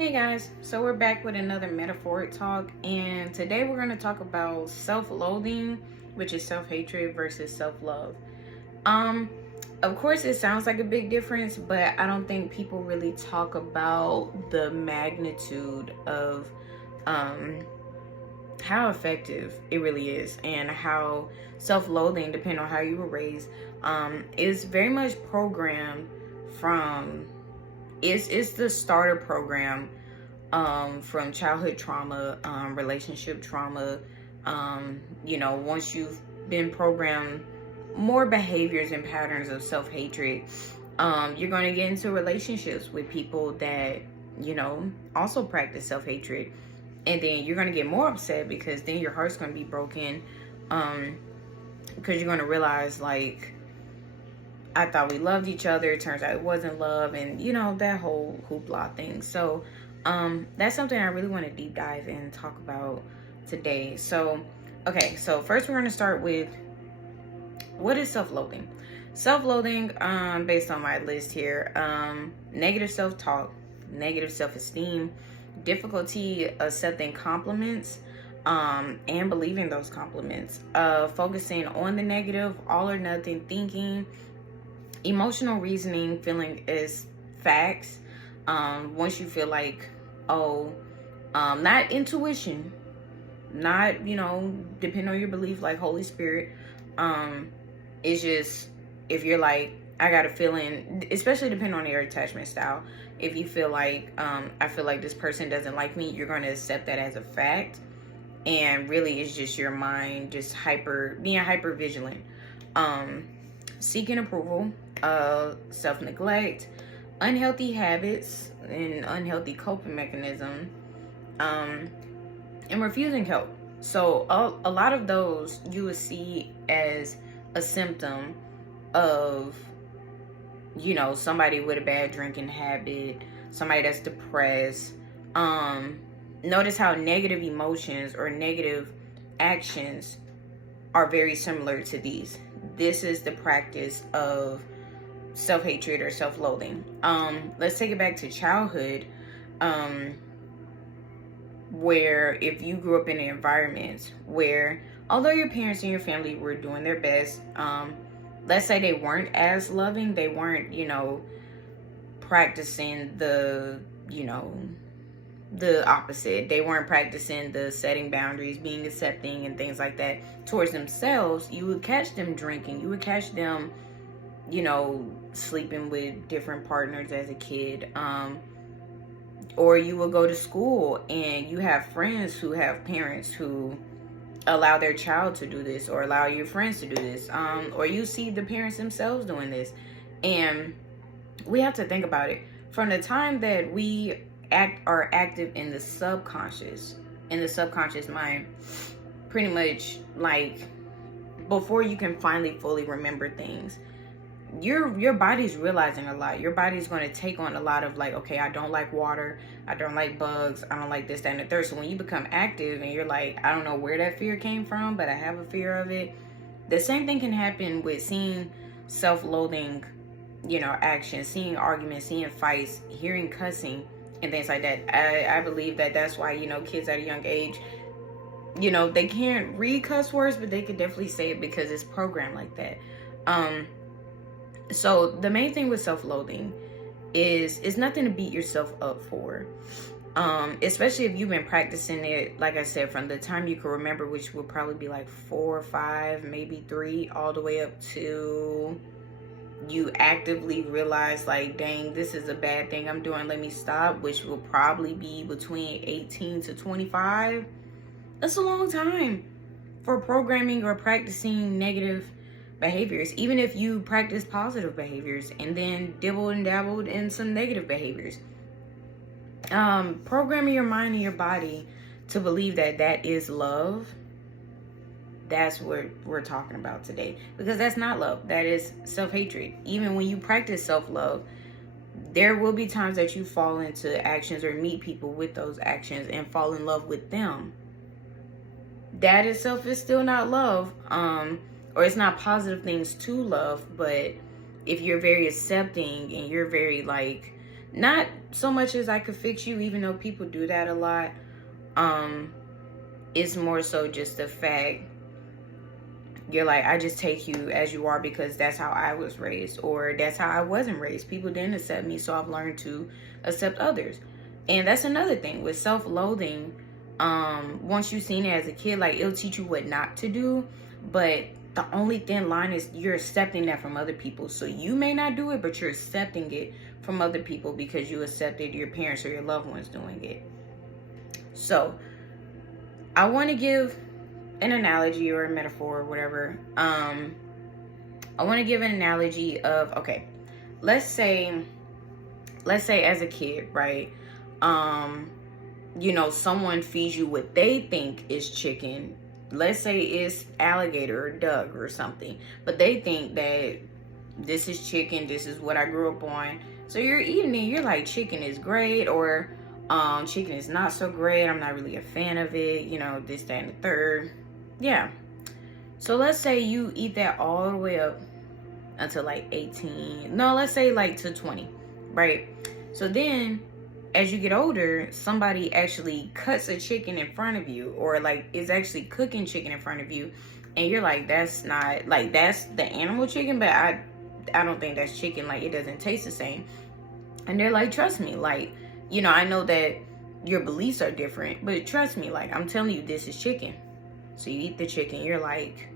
Hey guys, so we're back with another metaphoric talk, and today we're going to talk about self-loathing, which is self-hatred versus self-love. Um, of course, it sounds like a big difference, but I don't think people really talk about the magnitude of um how effective it really is, and how self-loathing, depending on how you were raised, is very much programmed from it's the starter program from childhood trauma, relationship trauma. Once you've been programmed more behaviors and patterns of self-hatred, you're going to get into relationships with people that, also practice self-hatred. And then you're going to get more upset because then your heart's going to be broken, because you're going to realize, like, I thought we loved each other. It turns out it wasn't love, and that whole hoopla thing. So that's something I really want to deep dive and talk about today. So first we're going to start with, what is self-loathing? Self-loathing, based on my list here, negative self-talk, negative self-esteem, difficulty accepting compliments, and believing those compliments, focusing on the negative, all or nothing thinking, emotional reasoning, feeling is facts. Once you feel like, not intuition, not, depending on your belief, like Holy Spirit. It's just, if you're like, I got a feeling, especially depending on your attachment style, if you feel like, I feel like this person doesn't like me, you're going to accept that as a fact. And really, it's just your mind just being hyper vigilant. Seeking approval, self-neglect, unhealthy habits, and unhealthy coping mechanism, and refusing help. So a lot of those you would see as a symptom of, somebody with a bad drinking habit, somebody that's depressed. Notice how negative emotions or negative actions are very similar to these. This is the practice of self-hatred or self-loathing. Let's take it back to childhood, where if you grew up in an environment where, although your parents and your family were doing their best, let's say they weren't as loving, they weren't, practicing the opposite. They weren't practicing the setting boundaries, being accepting, and things like that towards themselves. You would catch them drinking. You would catch them, sleeping with different partners as a kid. Or you will go to school and you have friends who have parents who allow their child to do this, or allow your friends to do this. Or you see the parents themselves doing this. And we have to think about it. From the time that we are active in the subconscious mind, pretty much, like, before you can finally fully remember things, your body's realizing a lot. Your body's going to take on a lot of, like, okay, I don't like water, I don't like bugs, I don't like this, that, and the third. So when you become active and you're like, I don't know where that fear came from, but I have a fear of it, the same thing can happen with seeing self-loathing, action, seeing arguments, seeing fights, hearing cussing, and things like that. I believe that that's why, kids at a young age, they can't read cuss words, but they could definitely say it because it's programmed like that. So the main thing with self-loathing is, it's nothing to beat yourself up for. Especially if you've been practicing it, like I said, from the time you can remember, which would probably be like 4 or 5, maybe 3, all the way up to you actively realize, like, dang, this is a bad thing I'm doing, let me stop, which will probably be between 18 to 25. That's a long time for programming or practicing negative behaviors, even if you practice positive behaviors and then dibbled and dabbled in some negative behaviors. Programming your mind and your body to believe that that is love, that's what we're talking about today, because that's not love. That is self-hatred. Even when you practice self-love, there will be times that you fall into actions or meet people with those actions and fall in love with them. That itself is still not love, or it's not positive things to love. But if you're very accepting and you're very, like, Not so much as I could fix you, even though people do that a lot. It's more so just the fact you're like, I just take you as you are because that's how I was raised, or that's how I wasn't raised. People didn't accept me, so I've learned to accept others. And that's another thing with self-loathing. Once you've seen it as a kid, like, it'll teach you what not to do, but the only thin line is you're accepting that from other people. So you may not do it, but you're accepting it from other people because you accepted your parents or your loved ones doing it. So I want to give an analogy or a metaphor or whatever. I want to give an analogy of, okay, let's say as a kid, right? Someone feeds you what they think is chicken. Let's say it's alligator or duck or something, but they think that this is chicken, this is what I grew up on. So you're eating it, you're like, chicken is great, or chicken is not so great, I'm not really a fan of it, this, that, and the third. Yeah. So let's say you eat that all the way up until like 18. No, let's say like to 20, right? So then as you get older, somebody actually cuts a chicken in front of you, or like is actually cooking chicken in front of you, and you're like, that's not, like, that's the animal chicken, but I don't think that's chicken, like, it doesn't taste the same. And they're like, trust me, like, I know that your beliefs are different, but trust me, like, I'm telling you, this is chicken. So you eat the chicken, you're like,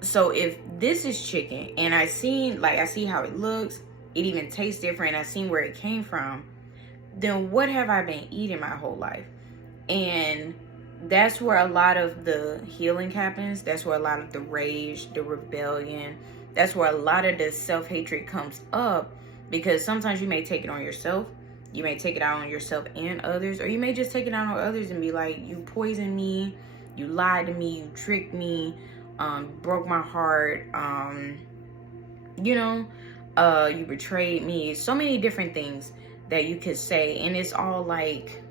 so if this is chicken and I see how it looks, it even tastes different, and I seen where it came from, then what have I been eating my whole life? And that's where a lot of the healing happens. That's where a lot of the rage, the rebellion, that's where a lot of the self-hatred comes up, because sometimes you may take it on yourself. You may take it out on yourself and others, or you may just take it out on others and be like, you poisoned me, you lied to me, you tricked me, broke my heart, you betrayed me. So many different things that you could say, and it's all like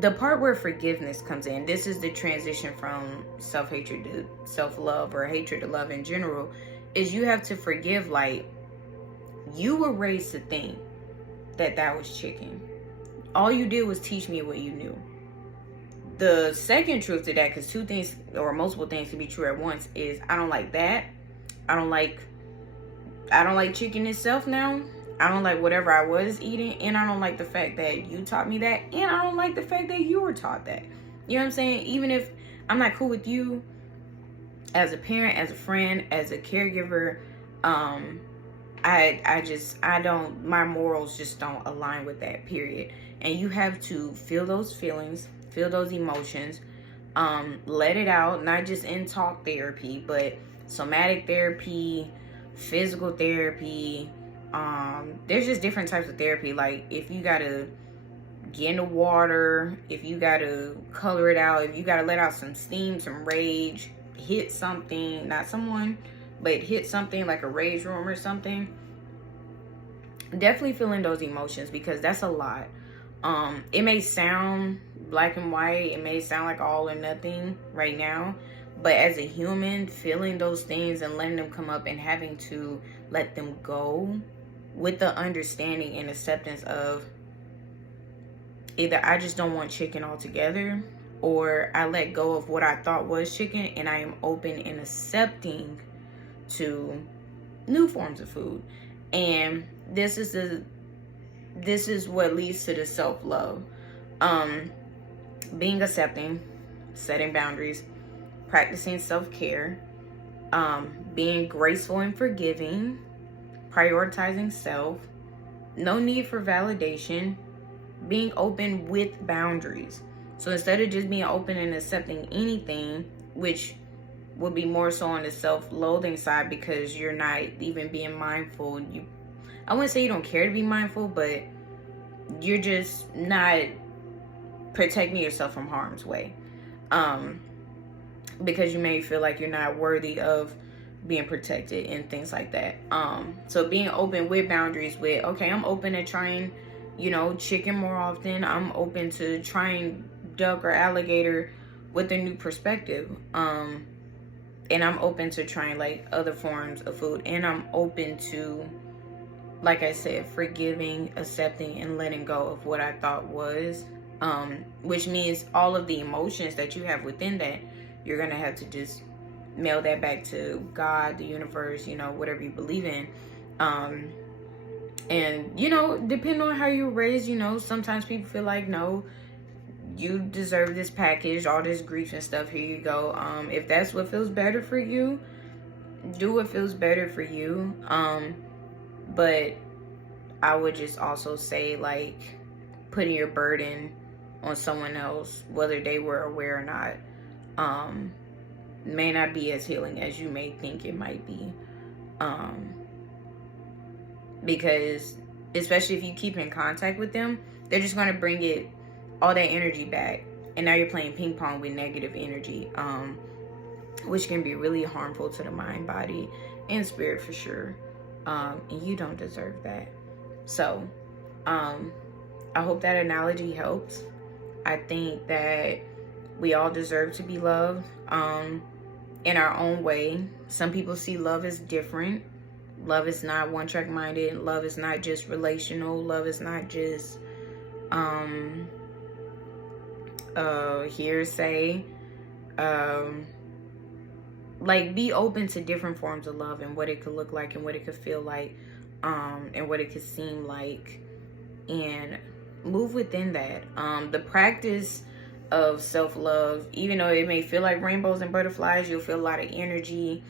the part where forgiveness comes in. This is the transition from self-hatred to self-love, or hatred to love in general, is you have to forgive. Like, you were raised to think that was chicken. All you did was teach me what you knew. The second truth to that, because two things or multiple things can be true at once, is I don't like that. I don't like chicken itself now. I don't like whatever I was eating, and I don't like the fact that you taught me that, and I don't like the fact that you were taught that. You know what I'm saying? Even if I'm not cool with you as a parent, as a friend, as a caregiver, my morals just don't align with that, period. And you have to feel those feelings, feel those emotions, let it out, not just in talk therapy, but somatic therapy, physical therapy. There's just different types of therapy. Like, if you gotta get in the water, if you gotta color it out, if you gotta let out some steam, some rage, hit something, not someone, but hit something like a rage room or something. Definitely feeling those emotions, because that's a lot. It may sound black and white, it may sound like all or nothing right now, but as a human, feeling those things and letting them come up and having to let them go with the understanding and acceptance of either I just don't want chicken altogether, or I let go of what I thought was chicken and I am open and accepting to new forms of food. And this is what leads to the self-love. Being accepting, setting boundaries, practicing self-care, being graceful and forgiving, prioritizing self, no need for validation, being open with boundaries. So instead of just being open and accepting anything, which would be more so on the self-loathing side, because you're not even being mindful. I wouldn't say you don't care to be mindful, but you're just not protecting yourself from harm's way. Because you may feel like you're not worthy of being protected and things like that. So being open with boundaries with, okay, I'm open to trying, chicken more often. I'm open to trying duck or alligator with a new perspective. And I'm open to trying like other forms of food. And I'm open to like I said, forgiving, accepting, and letting go of what I thought was, which means all of the emotions that you have within that, you're gonna have to just mail that back to God, the universe, you know, whatever you believe in. And you know, depending on how you're raised, you know, sometimes people feel like, no, you deserve this package, all this grief and stuff, here you go. If that's what feels better for you, do what feels better for you. But I would just also say, like, putting your burden on someone else, whether they were aware or not, may not be as healing as you may think it might be. Because especially if you keep in contact with them, they're just going to bring it, all that energy back. And now you're playing ping pong with negative energy, which can be really harmful to the mind, body, and spirit for sure. And you don't deserve that. So, I hope that analogy helps. I think that we all deserve to be loved, in our own way. Some people see love as different. Love is not one-track minded. Love is not just relational. Love is not just hearsay. Like, be open to different forms of love and what it could look like and what it could feel like, and what it could seem like, and move within that. The practice of self-love, even though it may feel like rainbows and butterflies, you'll feel a lot of energy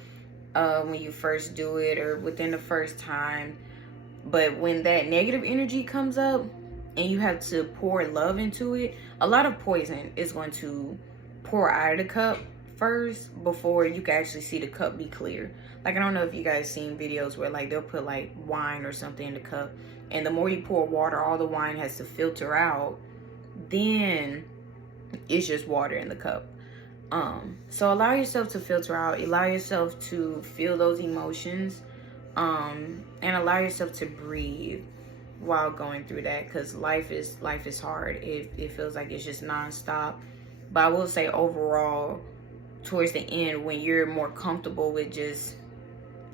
when you first do it or within the first time. But when that negative energy comes up and you have to pour love into it, a lot of poison is going to pour out of the cup first before you can actually see the cup be clear. Like, I don't know if you guys seen videos where, like, they'll put like wine or something in the cup, and the more you pour water, all the wine has to filter out, then it's just water in the cup. So allow yourself to filter out, allow yourself to feel those emotions, and allow yourself to breathe while going through that, because life is hard. It feels like it's just nonstop. But I will say, overall, towards the end, when you're more comfortable with just,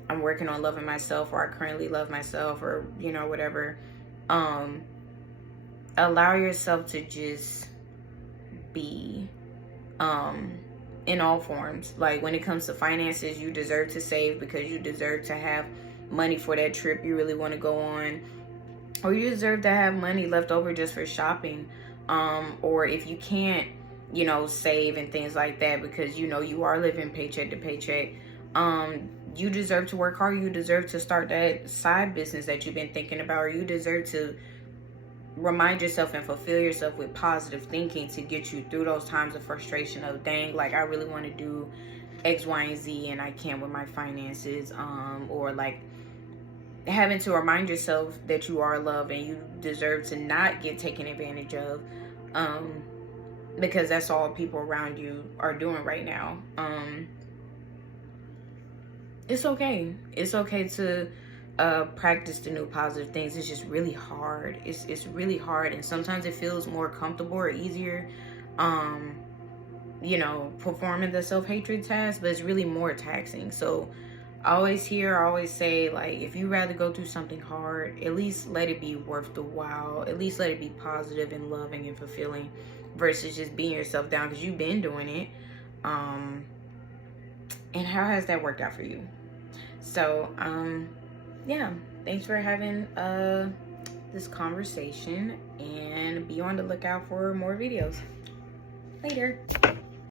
I'm working on loving myself, or I currently love myself, or, you know, whatever, allow yourself to just be, in all forms. Like, when it comes to finances, you deserve to save, because you deserve to have money for that trip you really want to go on, or you deserve to have money left over just for shopping, or if you can't, you know, save and things like that, because, you know, you are living paycheck to paycheck, you deserve to work hard. You deserve to start that side business that you've been thinking about, or you deserve to remind yourself and fulfill yourself with positive thinking to get you through those times of frustration of, dang, like, I really want to do X, Y, and Z and I can't with my finances, or like having to remind yourself that you are loved and you deserve to not get taken advantage of, because that's all people around you are doing right now. It's okay. It's okay to practice the new positive things. It's just really hard. It's really hard, and sometimes it feels more comfortable or easier, you know, performing the self-hatred task, but it's really more taxing. So I always say, like, if you rather go through something hard, at least let it be worth the while. At least let it be positive and loving and fulfilling, versus just beating yourself down because you've been doing it. And how has that worked out for you? So, yeah, thanks for having this conversation, and be on the lookout for more videos. Later.